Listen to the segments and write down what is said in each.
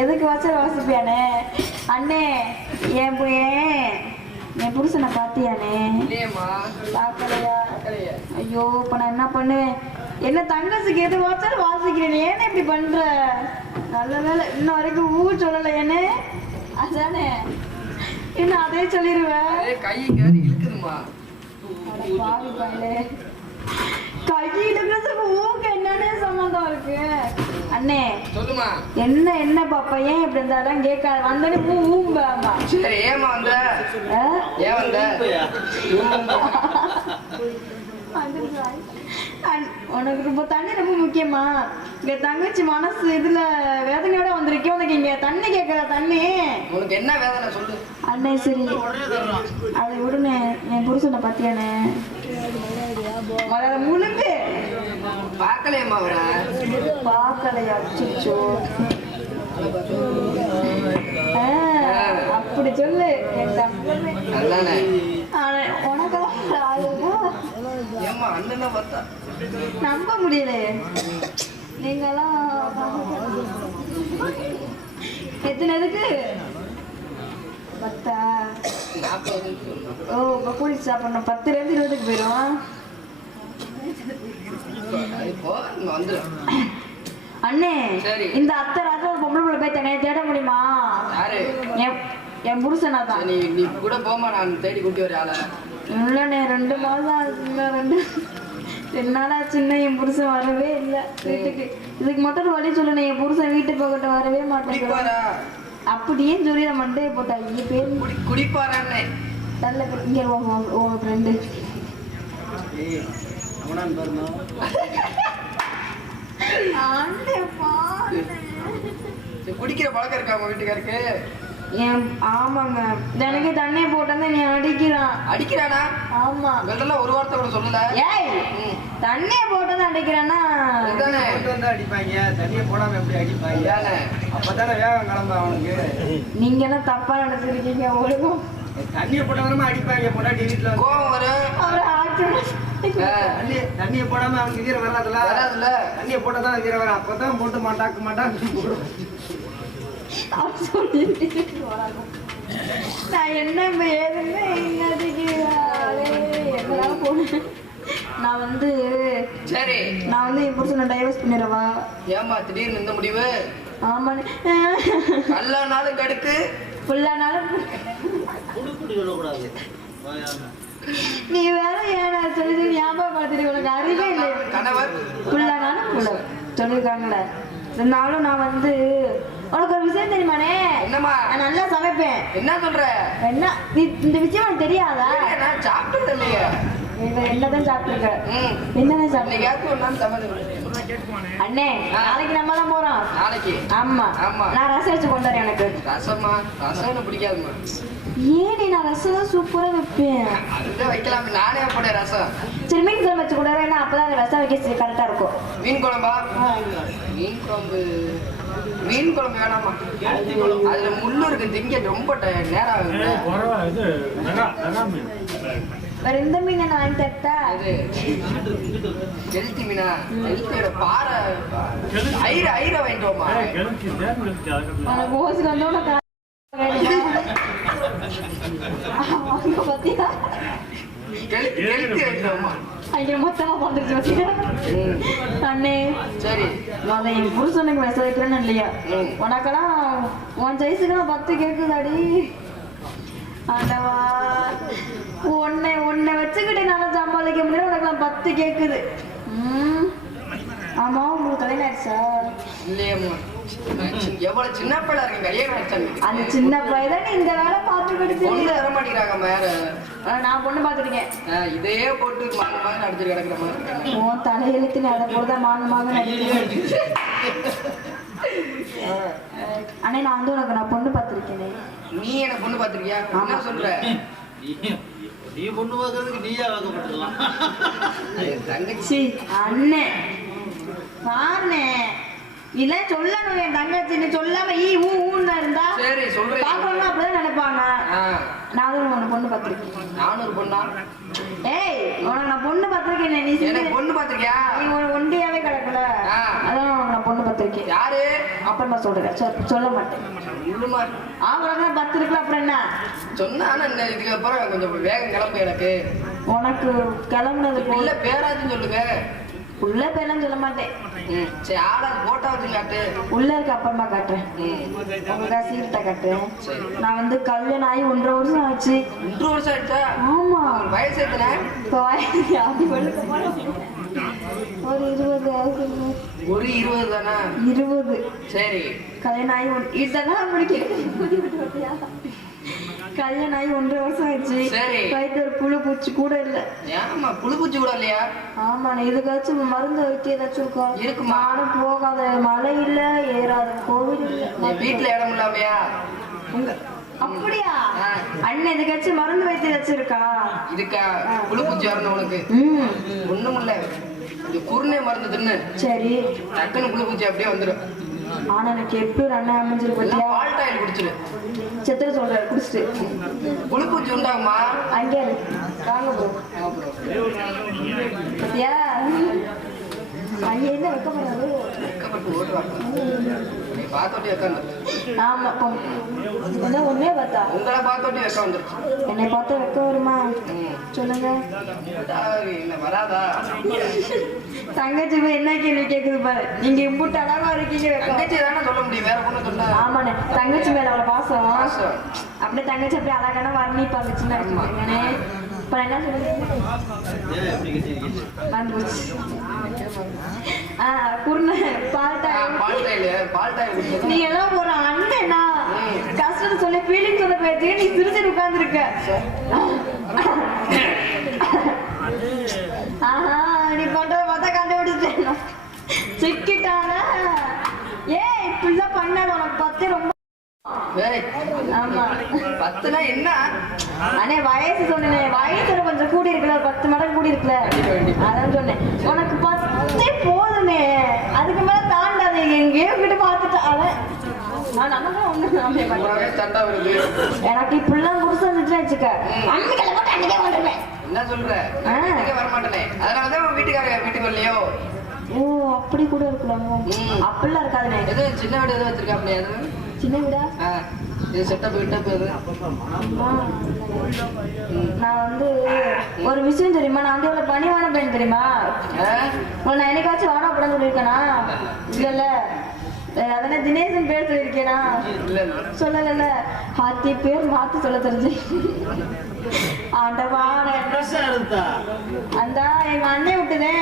எதுக்கு வாசல் வாசிப்பியானே அண்ணே என் பு- என் புருஷனை பாத்தியானே பாக்கலையா ஐயோ இப்ப நான் என்ன பண்ணுவேன் என்ன தங்கசுக்கு எது வாச்சாலும் வாசிக்கிறேன் ஏன்னு இப்படி பண்ற நல்ல வேலை இன்ன வரைக்கும் ஊ சொல்லல ஏனே அதானே இன்னும் அதே சொல்லிடுவேன் கை பயலே. கை இடுக்கிறதுக்கு ஊக்கு என்னன்னே சம்மந்தம் இருக்கு? அண்ணே சொல்லுமா என்ன என்ன பாப்பா? ஏன் இப்படி இருந்தாலும் கேட்காது வந்தோடனே ஊ ஊம்பாமா சரி ஏமா வந்த? ஏன் உனக்கு ரொம்ப தண்ணி ரொம்ப முக்கியமா? இங்க தங்கச்சி மனசு இதுல வேதனையோட வந்திருக்கேன் உனக்கு இங்க தண்ணி கேட்கற தண்ணி. உனக்கு என்ன வேதனை சொல்லு. அண்ணே சரி. அதை விடுனே என் புருஷனை பத்தியானே முதல்ல முழுங்கு பார்க்கலையேம்மா அவரை? பார்க்கலையா அச்சோ அப்படி சொல்லு என் உனக்கெல்லாம் பார்த்தா? நம்ப முடியலையே. நீங்கெல்லாம் எத்தனை எதுக்கு? பத்தா? ஓ இப்போ கூடி சாப்பிடணும். பத்துலேருந்து இருபதுக்கு வந்துடும் அண்ணே. இந்த அத்தை ராத்திரி ஒரு பொம்பளை போய் தனியாக தேட முடியுமா? என் புருஷனா தான் நீ நீ கூட போமா நான் தேடி கூட்டி வர ஆளை. இல்லைண்ணே ரெண்டு மாதம் ஆச்சுங்க ரெண்டு ரெண்டு நாள் ஆச்சுன்னா என் புருஷன் வரவே இல்லை. வீட்டுக்கு இதுக்கு மட்டும் ஒரு வழி சொல்லணும் என் புருஷன் வீட்டுக்கு போகட்டும் வரவே மாட்டேங்கிறான் குடிப்பாரா? அப்படியே சொல்லிட மண்டையை போட்டா ஐய பேர் குடி குடிப்பாரான்னு. நல்ல பேர் இங்கே உன் ஃப்ரெண்டு குடிக்கிற பழக்கம் இருக்கா உங்க வீட்டுக்காருக்கு? என் ஆமாங்க. எனக்கு தண்ணியை போட்டா நீ அடிக்கிறான். அடிக்கிறானா? ஆமா. உங்கள்ட்ட ஒரு வார்த்தை கூட சொல்லல. ஏய். தண்ணியை போட்டா அடிக்கிறானா அதுதானே கொண்டு வந்து அடிப்பாங்க. தண்ணியை போடாம எப்படி அடிப்பாங்க? அப்பதானே வேகம் கிளம்ப அவனுக்கு. நீங்க எல்லாம் தப்பா நினைச்சிருக்கீங்க ஒழுங்கும் தண்ணியை போட்டவனமா அடிப்பாங்க பொண்டாட்டி வீட்டுல. கோவம் வரும். அவரை ஆட்சி ஆ, தண்ணி தண்ணியை போடாம அவனுக்கு வீர வராதுல்ல? வராதுல்ல. தண்ணியை போட்டா தான் வீர வரும். அப்பதான் போட்டு மாட்டாக்க மாட்டான் சொல்லிட்டு. நான் என்ன இப்ப ஏதுன்னு என்னதான் போனேன் நான் வந்து சரி. நான் வந்து என் புருஷனை டைவர்ஸ் பண்ணிடவா ஏம்மா திடீர்னு இந்த முடிவு? ஆமாண்ணே நல்ல நாளும் கடுக்கு ஃபுல்லானாலும் நீ வேற ஏன்னா சொல்லி சொல்லி ஞாபகப்படுத்திட்டு உனக்கு அறிவே இல்லை கணவர். ஃபுல்லா சொல்லியிருக்காங்களே இருந்தாலும் நான் வந்து உனக்கு ஒரு விஷயம் தெரியுமாண்ணே? என்னம்மா? நான் நல்லா சமைப்பேன். என்ன சொல்ற? என்ன? நீ- இந்த விஷயம் உனக்கு தெரியாதா? நான் சாப்பிட்டது இல்லையே. என்னதான் சாப்பிட்டுருக்க? என்னதான் சாப்பிட்டு அண்ணே நாளைக்கு நம்ம தான் போறோம். நாளைக்கு. ஆமா. ஆமா. நான் ரசம் வச்சு கொண்டு வரேன் எனக்கு. ரசமா? ரசம் எனக்கு பிடிக்காதுமா. ஏனே நான் ரசம் தான் சூப்பரா வைப்பேன். அதுதான் வைக்கலாம். நானே போட்டேன் ரசம். சரி மீன் குழம்பு வச்சு கொண்டு வரேன். அப்பதான் அந்த ரசம் வைக்க கரெக்டா இருக்கும். மீன் குழம்பா? மீன் குழம்பு. மீன் குழம்பு வேணாமா? அதுல முள்ளு இருக்கு. திங்க ரொம்ப நேரம் ஆகுது. வேற எந்த மீன் நான் வாங்கி தரட்டா? இது கெளுத்தி மீனா? கெளுத்தியோட பாறை ஐர ஐர வாங்கிட்டு வாமா கிளம்பி தேர்ந்து இருக்கு அதுக்கு உனக்கு ஓசி வந்தோட வாங்க பாத்தியா? ஐயோ மொத்தமா வந்துருச்சு பாத்தியா? அண்ணே. சரி. நான் என் புருஷனுக்கு மெசேஜ் வைக்கிறேன்னு இல்லையா. உனக்கெல்லாம் உன் சைஸுக்கெல்லாம் பத்து கேக்குதாடி? ஆண்டவா உன்னை உன்னை வச்சுக்கிட்டு சமாளிக்க முடியாது உனக்கெல்லாம் பத்து கேக்குது. ம். ஆமா உங்களுக்கு கல்யாணம் ஆயிடுச்சா இல்லையம்மா. நான் எவ்வளவு சின்ன பிள்ளை இருக்கு கல்யாணம் அந்த சின்ன இந்த வேலை பார்த்து பொண்ணு தர மாட்டேங்கிறாங்க மேல. நான் பொண்ணு பார்த்துருக்கேன். ஆ, இதையே போட்டு மாங்க மாங்க அடிச்சுட்டு கிடக்குற மாதிரி. உன் தலையெழுத்து நீ அதை போல மானமாக நடிக்கிறேன். அண்ணே நான் வந்து உனக்கு நான் பொண்ணு பார்த்துருக்கேனே. நீ என்ன பொண்ணு பாத்திருக்கியா என்ன சொல்ற? நீ பொண்ணு பார்க்கறதுக்கு நீயா வாக்கப்பட்டுலாம் தங்கச்சி. அண்ணே. பாருண்ணே இல்ல சொல்லணும் என் தங்கச்சி நீ சொல்லாம ஈ ஊ ஊன்னு இருந்தா சரி சொல்றேன். பாக்கணும் அப்படிதான் நினைப்பாங்க. நான் உனக்கு பொண்ணு பார்த்துருக்கேன். நானூறு பொண்ணா? ஏய் உனக்கு நான் பொண்ணு பார்த்துருக்கேன் நீ எனக்கு பொண்ணு பாத்திருக்கியா நீ ஒரு ஒண்டியாவே கிடக்கல ஆ. அதான் உனக்கு நான் பொண்ணு பார்த்துருக்கேன். யாரு? அப்புறமா சொல்றேன். சொல்ல மாட்டேன். ஆகுறதா பத்து இருக்குல்ல அப்புறம் என்ன? சொன்னா ஆனா இதுக்கப்புறம் கொஞ்சம் வேகம் கிளம்பு எனக்கு. உனக்கு கிளம்புனது போல பேராச்சும் சொல்லுங்க. உள்ள பேரெல்லாம் சொல்ல மாட்டேன். சரி ஆடா போட்டா வச்சு காட்டு. உள்ள இருக்க அப்புறமா காட்டுறேன். ம், உங்க சீர்கிட்ட காட்டுறேன். நான் வந்து கல்யாணம் ஆகி ஒன்றரை வருஷம் ஆச்சு. ரெண்டு வருஷம் ஆயிடுச்சா? ஆமா. வயசு எத்தனை? இப்போ வயசு அப்படி. ஒரு இருபது. ஒரு இருபது தானே? இருபது. சரி. கல்யாணம் ஆகி ஒன்- இதெல்லாம் முடிக்க. கல்யாணம் ஆகி ஒன்றரை வருஷம் ஆயிடுச்சு. சரி. வயிற்று ஒரு புழு பூச்சி கூட இல்ல. ஏமா புழு பூச்சி கூட இல்லையா? ஆமா இதுக்காச்சும் மருந்து வைக்க ஏதாச்சும் இருக்கா? இருக்குமா? நானும் போகாத மலை இல்ல ஏறாத கோவில் இல்ல. வீட்டுல இடம் இல்லாமையா? உங்க அப்படியா. அண்ணன் இதுக்காச்சும் மருந்து வைத்து வச்சிருக்கா? இதுக்கா புழு பூச்சி வரணும் உனக்கு ஒண்ணும் இல்ல. இந்த குருணை மருந்து தின்னு சரி. டக்குன்னு புழு பூச்சி அப்படியே வந்துடும் ஆனா எனக்கு எப்படி ஒரு அண்ணன் எல்லாம் பத்தியா பால்ட் ஆயில் குடிச்சிரு. செத்துற சொல்ற குடிச்சிட்டு. புழு பூச்சி உண்டாகுமா அங்கே இருக்கு வாங்க போ பத்தியா அங்கே என்ன வைக்க போறாரு? வெக்கப்பட்டு ஓட்டுவாங்க. நீ பார்த்தோட்டி வந்துருச்சு ஆமா என்ன ஒன்னே பார்த்தா. உங்களை பார்த்தோட்டி வெக்க வந்துருச்சு என்னை பார்த்தா வைக்க வருமா. சொல்லுங்க. வராதா? தங்கச்சி போய் என்ன கேள்வி கேக்குது பாரு. நீங்க இம்புட்டு அழகா இருக்கீங்க. தங்கச்சி தானே சொல்ல முடியும் வேற ஆமாண்ணே தங்கச்சி மேல அவ்வளவு பாசம். பாசம். அப்படியே தங்கச்சி அப்படியே அழகான வர்ணிப்பாங்க சின்ன இப்ப என்ன போச்சு நீ எல்லாம் ஒரு அண்ணனா கஷ்டத்தை சொல்ல ஃபீலிங் சொல்ல பேசி நீ சிரிச்சு உட்கார்ந்துருக்க ஆஹா நீ பண்றத பார்த்தா கண்டுபிடிச்சேன் சிக்கிட்டான ஏய் இப்படிலாம் பண்ணாத உனக்கு பத்து ஆமா. பத்துனா என்ன? அண்ணே வயசு சொன்னேன். வயசு கொஞ்சம் கூடி இருக்குல்ல பத்து மடங்கு கூடி இருக்குல்ல அதான் சொன்னேன். உனக்கு பத்தே போதுமே. அதுக்கு மேல தாண்டாது. எங்கேயோ கிட்ட பார்த்துட்டு வருது. எனக்கு இப்படிலாம் புதுசு வந்துச்சுன்னு வச்சுக்க. அன்னைக்கு போட்டு அன்னைக்கே வந்துருவேன். என்ன சொல்ற? ஆ. இங்க வர மாட்டேனே அதனாலதான் வீட்டுக்கார வீட்டுக்கு வரலையோ? ஓ அப்படி கூட இருக்கலாமோ. அப்படிலாம் இருக்காதுண்ணே. எது சின்ன வீடு எதுவும் வச்சிருக்காப்லையா அது சின்ன வீடா? ஆ, இது செட்டப் கிட்டப் அம்மா. நான் வந்து ஒரு விஷயம் தெரியுமா? நான் வந்து இவ்வளவு பணிவான பையன் தெரியுமா? உன்னை நான் என்னைக்காச்சும் வாடா படம் சொல்லியிருக்கேனா? இல்லல்ல. அதானே தினேசன் பேர் சொல்லியிருக்கேனா? இல்ல இல்ல சொல்லல ஹாத்தி பேர் மாத்தி சொல்ல தெரிஞ்சு. ஆண்டவா அந்த எங்க அண்ணே விட்டுதே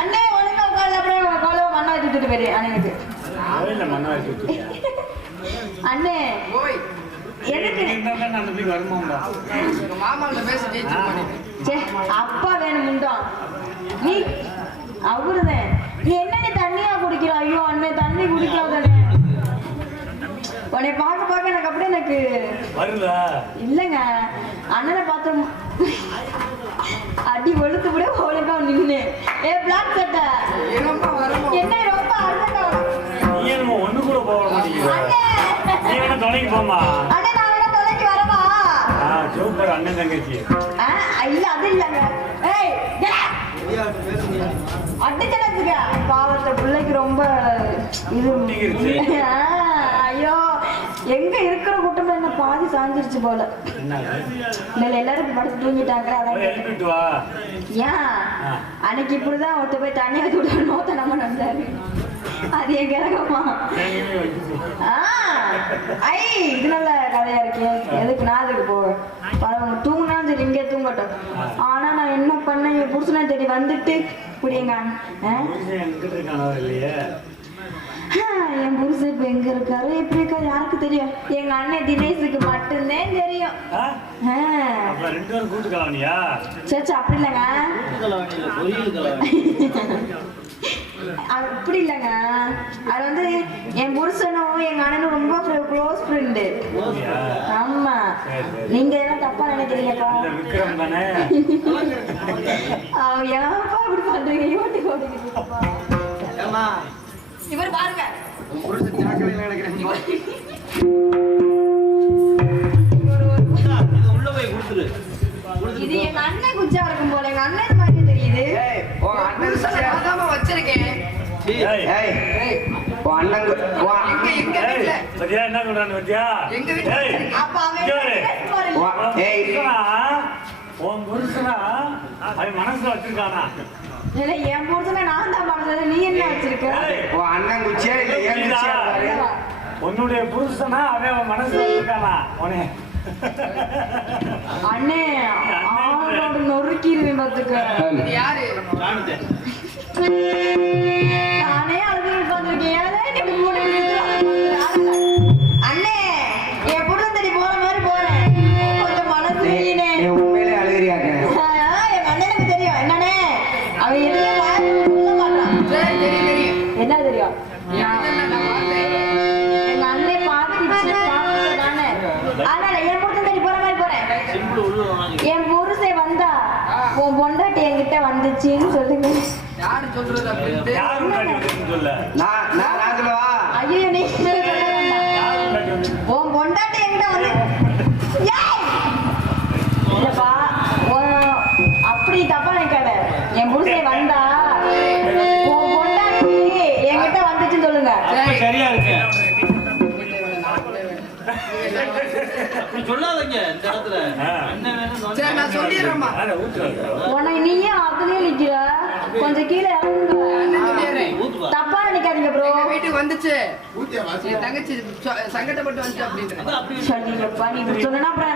அண்ணே ஒழுங்கா உட்கார்ல அப்புறம் காலை மண்ணை வச்சு விட்டுட்டு போயிரு. அண்ணனுக்கு கோயில்ல மண்ணா வச்சு விட்டுருக்கியா? அண்ணே ஓய். எதுக்கு அப்பா வேணும் முண்டம் நீ அவருதான் நீ என்ன நீ தண்ணியா குடிக்கிற? ஐயோ அண்ணே தண்ணி குடிக்காதானே உன்னை பார்க்க பார்க்க எனக்கு அப்படியே எனக்கு இல்லைங்க. அண்ணனை பார்த்து அடி வெளுத்து விட ஒழுங்கா நின்னு ஏ பிளாக் சட்டை. என்ன ரொம்ப நீ வேணா துணைக்கு போமா அண்ணே நான் வேணா தொலைக்கு வரவா? ஆ சூப்பர் அண்ணன் தங்கச்சி. ஆ, இல்ல அது இல்லைங்க. ஏய் பாவத்தை பிள்ளைக்கு ரொம்ப இது. ஐயோ. எங்க இருக்கிற கூட்டம் என்ன பாதி சாஞ்சிருச்சு போல. இல்ல எல்லாரும் படுத்து தூங்கிட்டாங்க அதான் ஏன். அன்னைக்கு இப்படிதான் ஒருத்த போய் விட நோத்த நம்ம நடந்தாரு அது வச்சு ஆ, ஐ இது நல்ல கதையா இருக்கே. எதுக்கு நான் அதுக்கு போவேன் பரவாயில்ல தூங்கினா சரி இங்கே தூங்கட்டும். ஆனா நான் என்ன பண்ணேன்? என் புருஷனை தேடி வந்துட்டு புரியுங்க என் புருஷன் இப்ப எங்க இருக்காரு? எப்படி இருக்காரு? யாருக்கு தெரியும்? எங்க அண்ணன் தினேஷுக்கு மட்டும்தான் தெரியும். சரி சரி, அப்படி இல்லைங்க. அப்படி இல்லைங்க. அது வந்து என் புருஷனும் எங்க அண்ணனும் ரொம்ப க்ளோஸ் ஃப்ரெண்டு ஆமா. நீங்க எல்லாம் தப்பா நினைக்கிறீங்கப்பா அவன் ஏன்ப்பா இப்படி பண்றீங்க? யோட்டு ஓட்டுக்கிறீங்கப்பா இவர் பாருங்க. உள்ள போய் கொடுத்துரு. இது என் அண்ணன் குஜா இருக்கும் என்ன சொல்றான்னு பாத்தியா? உன்- புருஷனா, அவன் மனசுல வச்சிருக்கானா? இல்ல, என் புருஷனை நான் தான் பண்றது நீ என்ன வச்சிருக்க? ஏய், உன் அண்ணன் குச்சியா இல்ல ஏன் குச்சியா பாரு. உன்னுடைய புருஷனா அவன் அவன் மனசுல வச்சிருக்கானா? உனே. அண்ணே நொறுக்கிடுவேன் பாத்துக்க யாரு? என் புருஷன் வந்தா உன் பொண்டாட்டி என்கிட்ட வந்துச்சுன்னு சொல்லுங்க. யாரு சொல்றது நான் நான் சொல்லவா? ஐயோ நீ உன் பொண்டாட்டி என்கிட்ட வந்து ஏய்! இல்லப்பா அப்படி தப்பா நினைக்காத. என் புருஷன் வந்தா உன் பொண்டாட்டி என்கிட்ட வந்துச்சுன்னு சொல்லுங்க. சரியா இருக்கு. சொல்லாதீங்க இந்த இடத்துல. ஆ. அண்ணன் வேணும் சரி நான் சொல்லிடுறேம்மா. யாரை ஊத்துறாங்க? உனக்கு நீயே அதுலயே நிக்கிற. கொஞ்சம் கீழே தப்பா நினைக்காதீங்க ப்ரோ வீட்டுக்கு வந்துச்சு. என் தங்கச்சி சங்கடப்பட்டு வந்துச்சு அப்படின்ற அதான் அப்படி சொல்லிங்கப்பா நீ சொன்னா அப்புறம்